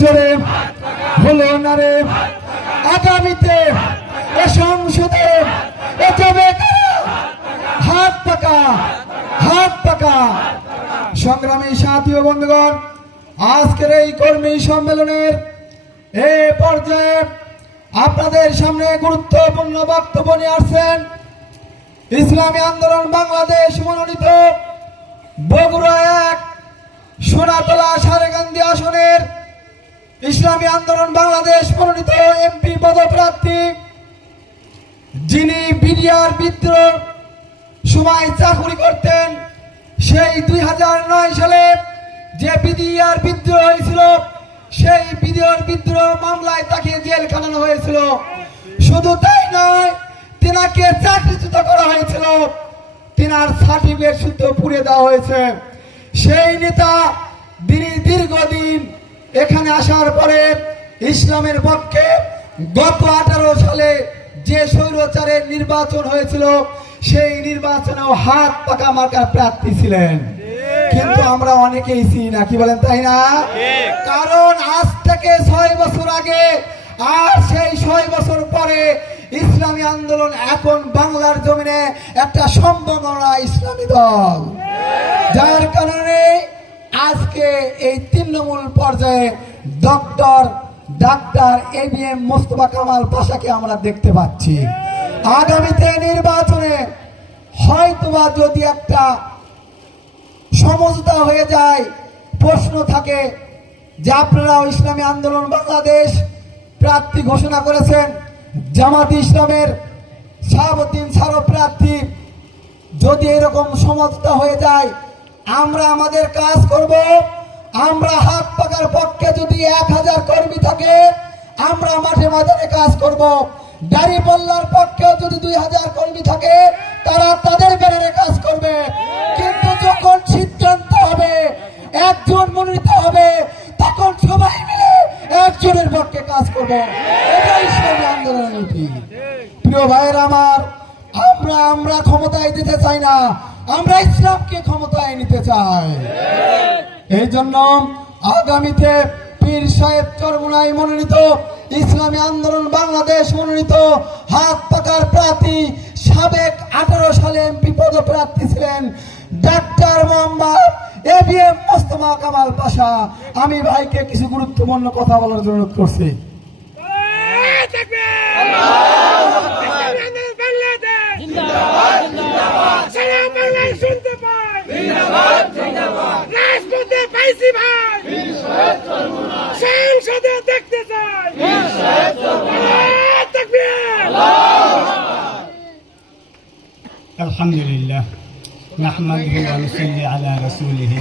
জোরে হলো না রে আগামীতে এ সংসদে হাত পাকা হাত পাকা। সংগ্রামী সাথী ও বন্ধুগণ, আজকের এই কর্মী সম্মেলনের এ পর্যায়ে আপনাদের সামনে গুরুত্বপূর্ণ বক্তব্য নিয়ে আসছেন ইসলামী আন্দোলন বাংলাদেশ মনোনীত বগুড়া এক, সোনাতলা আসনের ইসলামী আন্দোলন বাংলাদেশ মনোনীত এমপি পদপ্রার্থী, যিনি বিডিআর বিদ্রোহ সময় চাকুরি করতেন, সেই দুই সালে যে বিডিআর বিদ্রোহ হয়েছিল, সেই বিডিআর বিদ্রোহ মামলায় তাকে জেল খাটানো হয়েছিল। শুধু তাই নয়, তেনাকে চাকরিচ্যুত করা হয়েছিল। তেনার সার্টিফিকেট শুদ্ধ পুড়ে দেওয়া হয়েছে। সেই নেতা তিনি দীর্ঘদিন এখানে আসার পরে ইসলামের পক্ষে গত আঠারো সালে যে স্বৈরাচারের নির্বাচন হয়েছিল সেই নির্বাচনেও হাত পাকা মার্কার প্রার্থী ছিলেন। কিন্তু আমরা অনেকেই চিনি না কি বলেন তাই না? কারণ আজ থেকে ছয় বছর আগে আর সেই ছয় বছর পরে ইসলামী আন্দোলন এখন বাংলার জমিনে একটা সম্ভাবনা ইসলামী দল। যার কারণে আজকে এই তৃণমূল পর্যায়ে doctor, doctor A B M Mostafa Kamal পাশাকে আমরা দেখতে পাচ্ছি। আগামীতে নির্বাচনে হয়তোবা যদি একটা সমঝোতা হয়ে যায়, প্রশ্ন থাকে যে আপনারাও ইসলামী আন্দোলন বাংলাদেশ প্রার্থী ঘোষণা করেছেন, জামাত ইসলামের শাহাবুদ্দিন সারো প্রার্থী যদি এরকম সমঝোতা হয়ে যায় আমরা আমাদের কাজ করব। আমরা হাত পাকার পক্ষে যদি এক হাজার কর্মী থাকে, আমরা মাঠে ময়দানে কাজ করব। দাড়ি বল্লার পক্ষেও যদি দুই হাজার কর্মী থাকে, তারা তাদের ব্যানারে কাজ করবে। কিন্তু যখন সিদ্ধান্ত হবে, একজন মনোনীত হবে, তখন সবাই মিলে একজনের পক্ষে কাজ করব। এটাই ইসলামী আন্দোলনের প্রিয় ভাইয়ের আমার, আমরা আমরা ক্ষমতায় দিতে চাই না। আমরা ইসলামকে ক্ষমতায় নিতে চাই। এই জন্য আগামীতে পীর সাহেব চরমুনাই মনোনীত, ইসলামী আন্দোলন বাংলাদেশ মনোনীত, হাত পাকার প্রার্থী, সাবেক আঠারো সালে এমপি পদপ্রার্থী ছিলেন doctor Mohammad A B M Mostafa Kamal Pasha. আমি ভাইকে কিছু গুরুত্বপূর্ণ কথা বলার জন্য অনুরোধ করছি। শুনতে পাই রাজপথে পাইছি ভাই সংসদে দেখতে চাই আল্লাহু তাকবীর الحمد لله نحمده ونصلي على رسوله